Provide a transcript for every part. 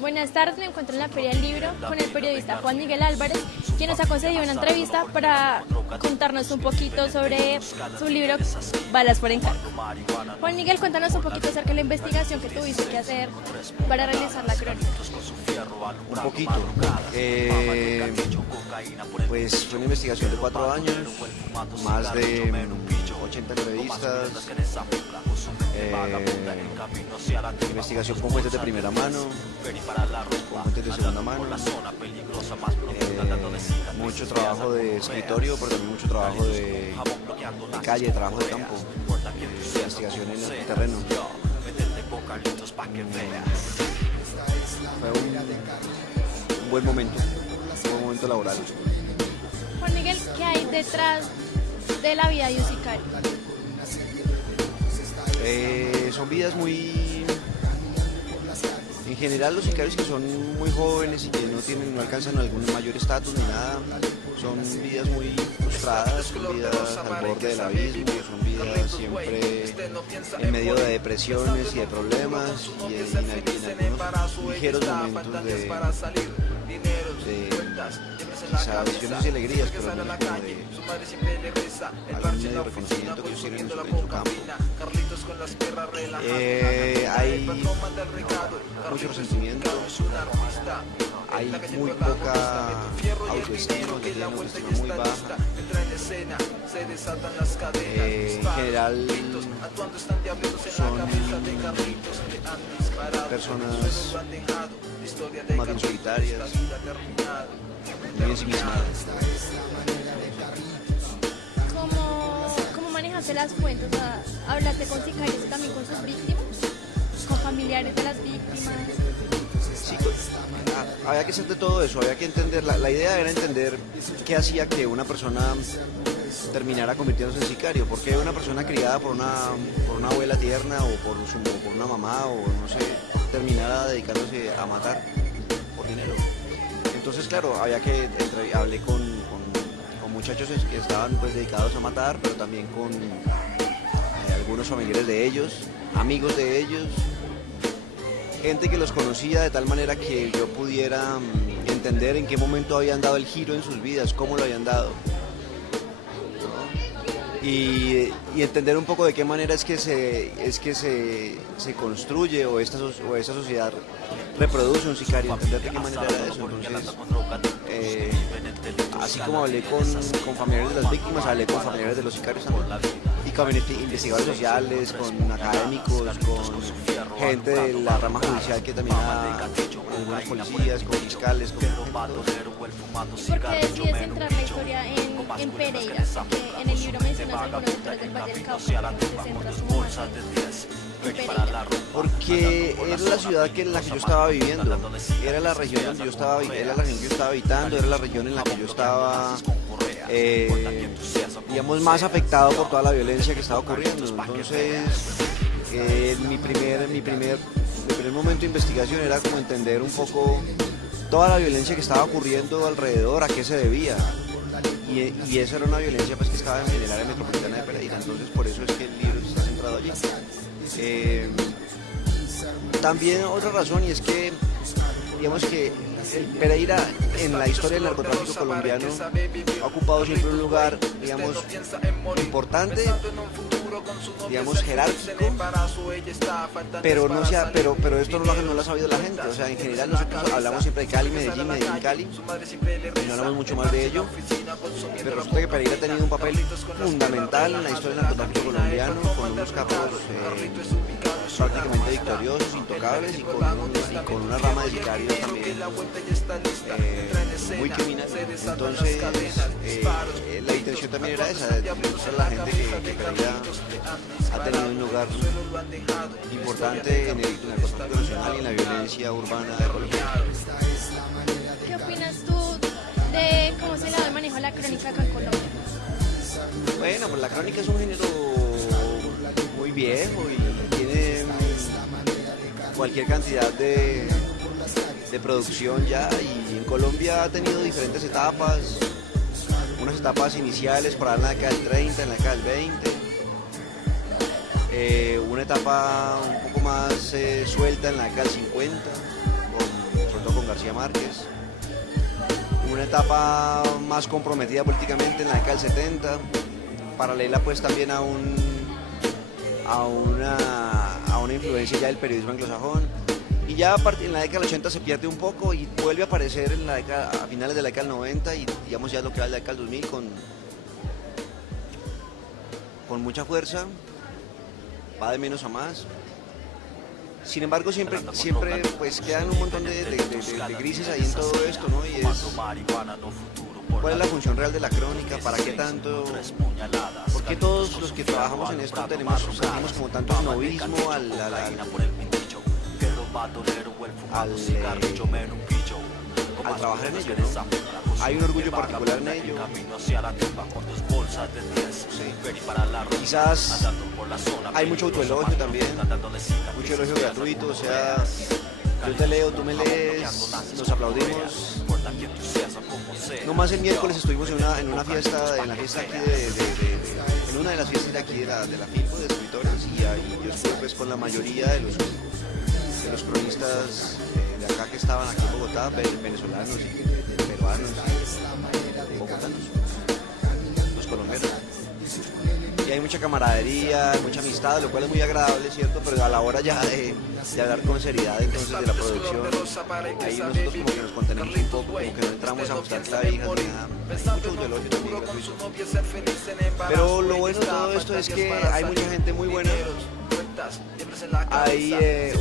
Buenas tardes, me encuentro en la Feria del Libro con el periodista Juan Miguel Álvarez, quien nos ha concedido una entrevista para contarnos un poquito sobre su libro Balas por encargo. Juan Miguel, cuéntanos un poquito acerca de la investigación que tuviste que hacer para realizar la crónica. Un poquito. Pues fue una investigación de 4 años, más de 80 entrevistas, investigación con fuentes de primera mano, con fuentes de segunda mano, mucho trabajo de escritorio, pero también mucho trabajo de calle, trabajo de campo, investigación en el terreno. Fue un buen momento laboral. Juan Miguel, ¿qué hay detrás de la vida de un sicario? Son vidas muy... En general los sicarios que son muy jóvenes y que no alcanzan algún mayor estatus ni nada, son vidas muy frustradas, son vidas al borde del abismo, son vidas siempre en medio de depresiones y de problemas y en algunos ligeros momentos de quizás, yo no sé si alegrías, pero no es como de algún medio reconocimiento que ellos tienen en su campo. Hay mucho resentimiento, hay muy poca autoestima, que tiene una autoestima muy baja. En general son personas más bien solitarias, muy ensimismadas. ¿Cómo manejaste las fuentes? O sea, ¿hablaste con sicarios y también con sus víctimas? ¿Con familiares de las víctimas? Sí, había que hacer de todo eso, había que entender, la idea era entender qué hacía que una persona terminara convirtiéndose en sicario, porque una persona criada por una abuela tierna o por una mamá o no sé, terminara dedicándose a matar por dinero. Entonces, claro, hablé con muchachos que estaban pues dedicados a matar, pero también con algunos familiares de ellos, amigos de ellos, gente que los conocía de tal manera que yo pudiera entender en qué momento habían dado el giro en sus vidas, cómo lo habían dado. Y entender un poco de qué manera es que se construye o esta sociedad reproduce un sicario, entender de qué manera era eso. Entonces, así como hablé con familiares de las víctimas, hablé con familiares de los sicarios también, y con investigadores sociales, con académicos, con gente de la rama judicial que también algunos policías, con fiscales, con... ¿Por qué decides centrar la historia en Pereira? Que en el libro mencionas algunos sectores del Valle del Cauca, pero te centras como más en Pereira. Porque era la ciudad en la que yo estaba viviendo, era la región donde yo estaba, era la región que yo estaba habitando, era la región en la que yo estaba, digamos, más afectado por toda la violencia que estaba ocurriendo. Entonces, mi primer momento de investigación era como entender un poco toda la violencia que estaba ocurriendo alrededor, a qué se debía. Y esa era una violencia pues, que estaba en el área metropolitana de Pereira, entonces por eso es que el libro está centrado allí. También otra razón, y es que digamos que Pereira en la historia del narcotráfico colombiano ha ocupado siempre un lugar, digamos, importante, digamos, jerárquico, pero esto no lo ha sabido la gente. O sea, en general nosotros hablamos siempre de Cali, Medellín, Cali, y no hablamos mucho más de ello, pero resulta que Pereira ha tenido un papel fundamental en la historia del narcotráfico colombiano, con unos capos prácticamente victoriosos, intocables, y con una rama de sicarios también muy criminal. Entonces, la intención también era esa, de demostrar a la gente que Pereira ha tenido un lugar importante en el narcotráfico nacional y en la violencia urbana de Colombia. ¿Qué opinas tú de cómo se le da el manejo a la crónica acá en Colombia? Bueno, pues la crónica es un género muy viejo y tiene cualquier cantidad de producción ya, y en Colombia ha tenido diferentes etapas, unas etapas iniciales por ahí en la década del 30, en la década del 20, una etapa un poco más suelta en la década del 50, sobre todo con García Márquez, una etapa más comprometida políticamente en la década del 70, paralela pues también a una influencia ya del periodismo anglosajón, y ya en la década del 80 se pierde un poco y vuelve a aparecer a finales de la década del 90 y digamos ya lo que va de la década del 2000 con mucha fuerza, va de menos a más. Sin embargo, siempre pues quedan un montón de grises ahí en todo esto, ¿no? Y es, ¿cuál es la función real de la crónica? ¿Para qué tanto? ¿Por qué todos los que trabajamos en esto sentimos como tanto snobismo al trabajar en ello, ¿no? Hay un orgullo particular en ello. Sí. Quizás hay mucho autoelogio también, mucho elogio gratuito, o sea, yo te leo, tú me lees, nos aplaudimos. No más el miércoles estuvimos en una fiesta, en una de las fiestas de aquí de la FILPO de escritores, y ahí yo estuve pues con la mayoría de los cronistas de acá que estaban aquí en Bogotá, venezolanos, peruanos, bogotanos, los colombianos. Y hay mucha camaradería, mucha amistad, lo cual es muy agradable, ¿cierto? Pero a la hora ya de hablar con seriedad entonces de la producción, ahí nosotros como que nos contenemos un poco, como que no entramos a ajustar clavijas ni nada. Mucho elogio también gratuito. Pero lo bueno de todo esto es que hay mucha gente muy buena. Hay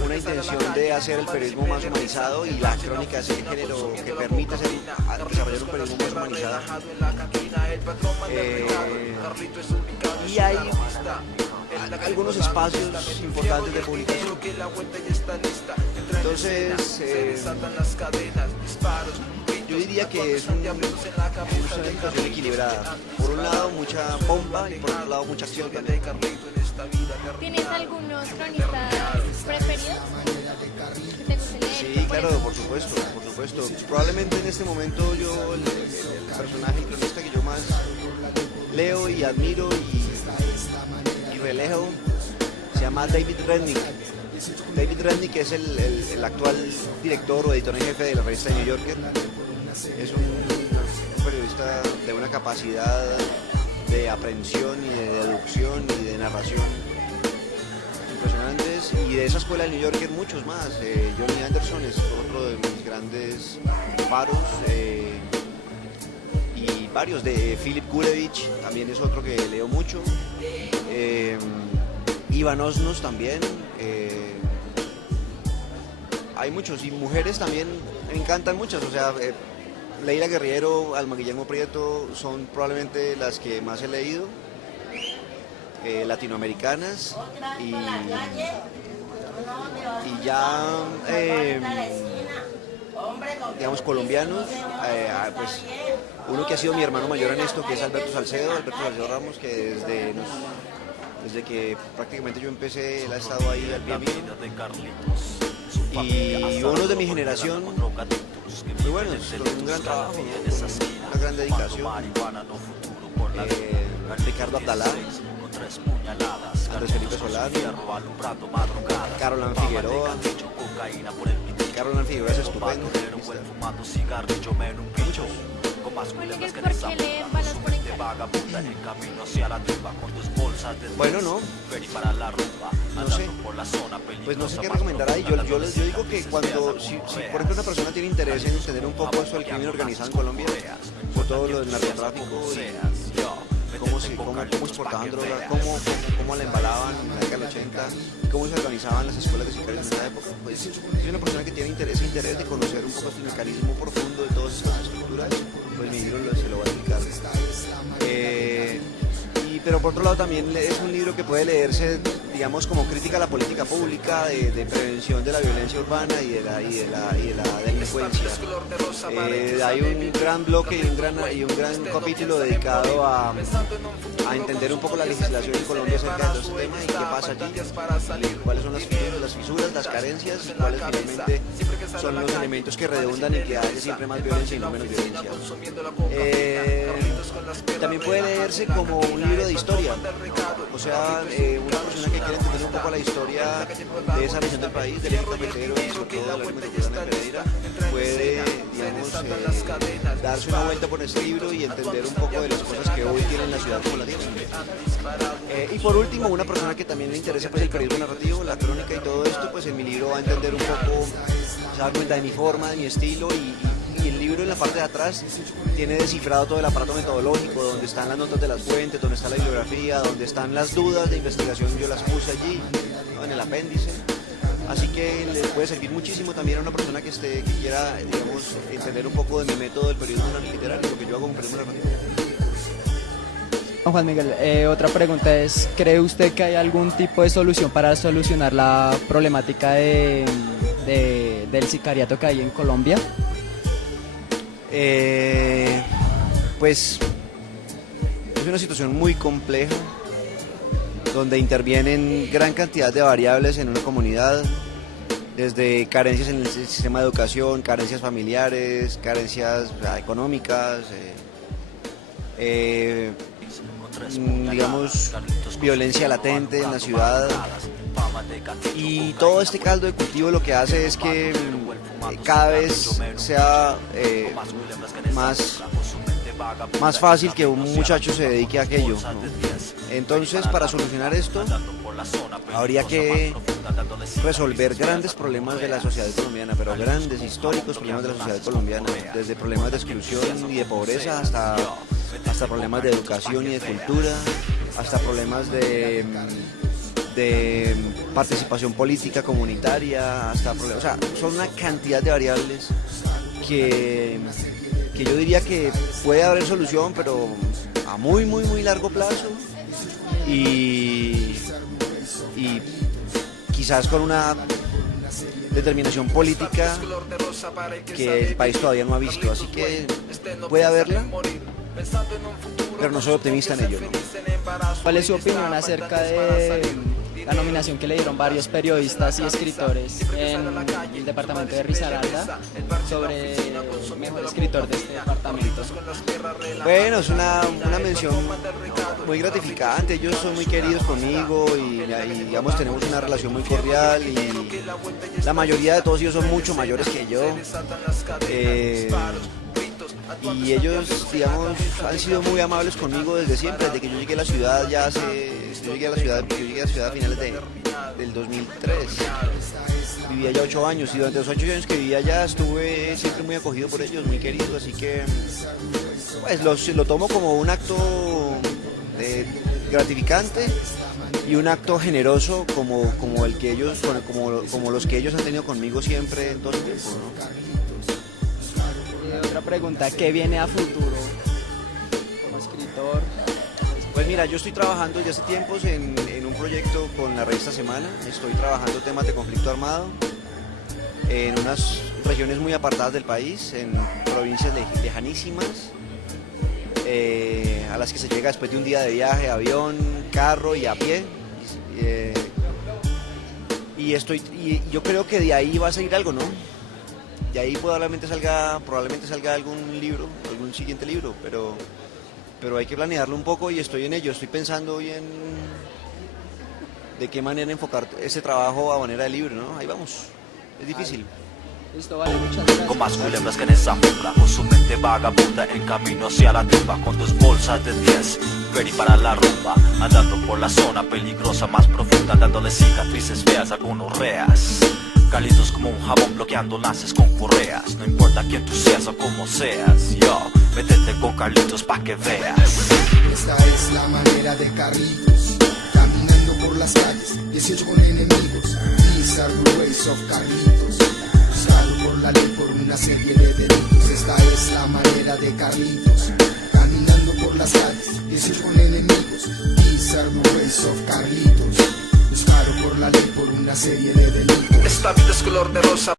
una intención de hacer el periodismo más humanizado, y la crónica es el género que permite desarrollar un periodismo más humanizado. Y hay algunos espacios importantes de publicación. Entonces, yo diría que es una situación equilibrada. Por un lado mucha pompa y por otro lado mucha acción también. ¿Tienes algunos cronistas preferidos que te guste leer? Sí, claro, por supuesto. Probablemente en este momento yo, el personaje, el cronista que yo más leo y admiro y relejo, se llama David Rednick. David Rednick es el actual director o editor en jefe de la revista New Yorker. Es un periodista de una capacidad de aprehensión y de deducción y de narración impresionantes, y de esa escuela de New Yorker muchos más. Johnny Anderson es otro de mis grandes faros, y varios de Philip Gurevich también es otro que leo mucho, Iván Osnos también, hay muchos, y mujeres también me encantan muchas, o sea, Leila Guerriero, Alma Guillermo Prieto son probablemente las que más he leído, latinoamericanas, y ya digamos colombianos, pues uno que ha sido mi hermano mayor en esto, que es Alberto Salcedo Ramos, que desde que prácticamente yo empecé, él ha estado ahí al pie mío. Y uno de mi generación, muy buenos, con un gran trabajo, ¿no? Una gran dedicación. Ricardo Abdalá, Andrés Felipe Solano, Carolan Figueroa. Carolan Figueroa es estupendo. Muchos. Bueno, ¿qué es por qué leer Balas por Encargo? Bueno, no sé, pues no sé qué recomendar ahí. Yo digo que si por ejemplo una persona tiene interés en entender un poco esto del crimen organizado en Colombia, por todo lo del narcotráfico y cómo exportaban droga, cómo la embalaban en la década del 80, cómo se organizaban las escuelas de sicarios en esa época, pues si es una persona que tiene interés de conocer un poco el mecanismo profundo de todas estas estructuras, pues mi libro se lo va a explicar. Pero por otro lado también es un libro que puede leerse, digamos, como crítica a la política pública de prevención de la violencia urbana y de la delincuencia. Hay un gran bloque y un gran capítulo dedicado a entender un poco la legislación en Colombia acerca de todo este tema y qué pasa allí, cuáles son las fisuras, las carencias, y cuáles finalmente son los elementos que redundan en que haya siempre más violencia y no menos violencia. También puede leerse como un libro de historia. O sea, una persona que quiere entender un poco la historia de esa región del país, del eje cafetero y sobre todo de la metropolitana de Pereira, puede, digamos, darse una vuelta por este libro y entender un poco de las cosas que hoy tiene la ciudad como la tiene. Y por último, una persona que también le interesa pues el periodismo narrativo, la crónica y todo esto, pues en mi libro va a entender un poco, se da cuenta de mi forma, de mi estilo y el libro en la parte de atrás tiene descifrado todo el aparato metodológico, donde están las notas de las fuentes, donde está la bibliografía, donde están las dudas de investigación, yo las puse allí, ¿no? En el apéndice. Así que le puede servir muchísimo también a una persona que quiera, digamos, entender un poco de mi método del periodismo literario, lo que yo hago con periodismo narrativo. Juan Miguel, otra pregunta es, ¿cree usted que hay algún tipo de solución para solucionar la problemática del sicariato que hay en Colombia? Pues es una situación muy compleja, donde intervienen gran cantidad de variables en una comunidad, desde carencias en el sistema de educación, carencias familiares, carencias económicas, digamos, violencia latente en la ciudad, y todo este caldo de cultivo lo que hace es que cada vez sea más fácil que un muchacho se dedique a aquello, ¿no? Entonces, para solucionar esto, habría que resolver grandes problemas de la sociedad colombiana, pero grandes, históricos problemas de la sociedad colombiana, desde problemas de exclusión y de pobreza hasta problemas de educación y de cultura, hasta problemas de participación política comunitaria, o sea, son una cantidad de variables que yo diría que puede haber solución, pero a muy, muy, muy largo plazo y quizás con una determinación política que el país todavía no ha visto, así que puede haberla, pero no soy optimista en ello, ¿no? ¿Cuál es su opinión acerca de la nominación que le dieron varios periodistas y escritores en el departamento de Risaralda sobre mejor escritor de este departamento? Bueno, es una mención muy gratificante, ellos son muy queridos conmigo y digamos tenemos una relación muy cordial y la mayoría de todos ellos son mucho mayores que yo. Y ellos, digamos, han sido muy amables conmigo desde siempre, desde que yo llegué a la ciudad yo llegué a la ciudad a finales del 2003. Vivía ya 8 años y durante los 8 años que vivía allá estuve siempre muy acogido por ellos, muy querido, así que pues lo tomo como un acto gratificante y un acto generoso como el que ellos, como los que ellos han tenido conmigo siempre en todo el tiempo, ¿no? Otra pregunta, ¿qué viene a futuro como escritor? Pues mira, yo estoy trabajando ya hace tiempos en un proyecto con la revista Semana. Estoy trabajando temas de conflicto armado en unas regiones muy apartadas del país, en provincias lejanísimas, a las que se llega después de un día de viaje, avión, carro y a pie. Y yo creo que de ahí va a salir algo, ¿no? De ahí probablemente salga algún libro, algún siguiente libro, pero hay que planearlo un poco y estoy en ello, estoy pensando hoy en de qué manera enfocar ese trabajo a manera de libro, ¿no? Ahí vamos, es difícil. Listo, vale, muchas gracias. Con más culebras que en esa jungla, con su mente vagabunda en camino hacia la tumba, con 2 bolsas de 10, ready para la rumba, andando por la zona peligrosa más profunda, dándole cicatrices feas a gonorreas. Carlitos como un jabón bloqueando lances con correas. No importa quién tú seas o cómo seas, yo, métete con Carlitos pa' que veas. Esta es la manera de Carlitos, caminando por las calles, 18 con enemigos. These are the ways of Carlitos, buscado por la ley por una serie de delitos. Esta es la manera de Carlitos, caminando por las calles, 18 con enemigos. These are the ways of Carlitos, buscado por la ley por una serie de delitos. Esta vida es color de rosa.